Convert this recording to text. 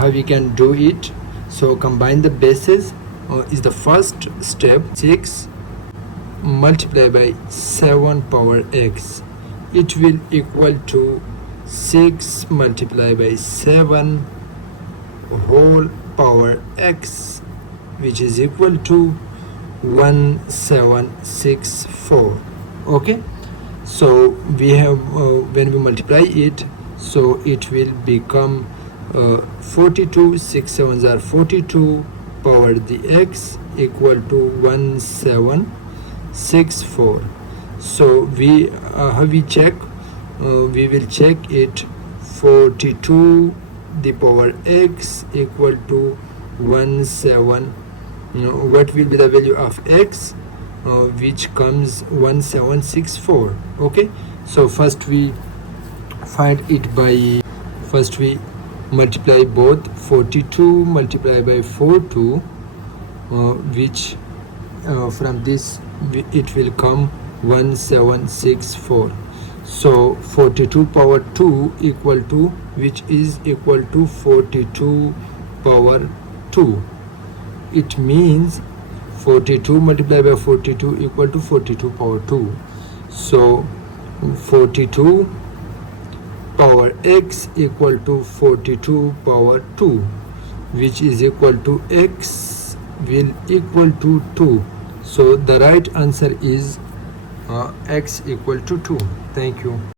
how we can do it. So combine the bases is the first step. 6 multiplied by 7 power x, it will equal to 6 multiplied by 7 whole power x, which is equal to 1764. Okay, so we have when we multiply it, so it will become 42, 6 sevens are 42 power the x equal to 1764. So we how we check, we will check it. 42 the power x equal to 17, what will be the value of x, which comes 1764. Okay, so first we find it by, first we multiply both. 42 multiplied by 42, which from this it will come 1764. So 42 power 2 equal to, which is equal to 42 power 2. It means 42 multiplied by 42 equal to 42 power 2. So 42 power x equal to 42 power 2, which is equal to x will equal to 2. So the right answer is x equal to 2. Thank you.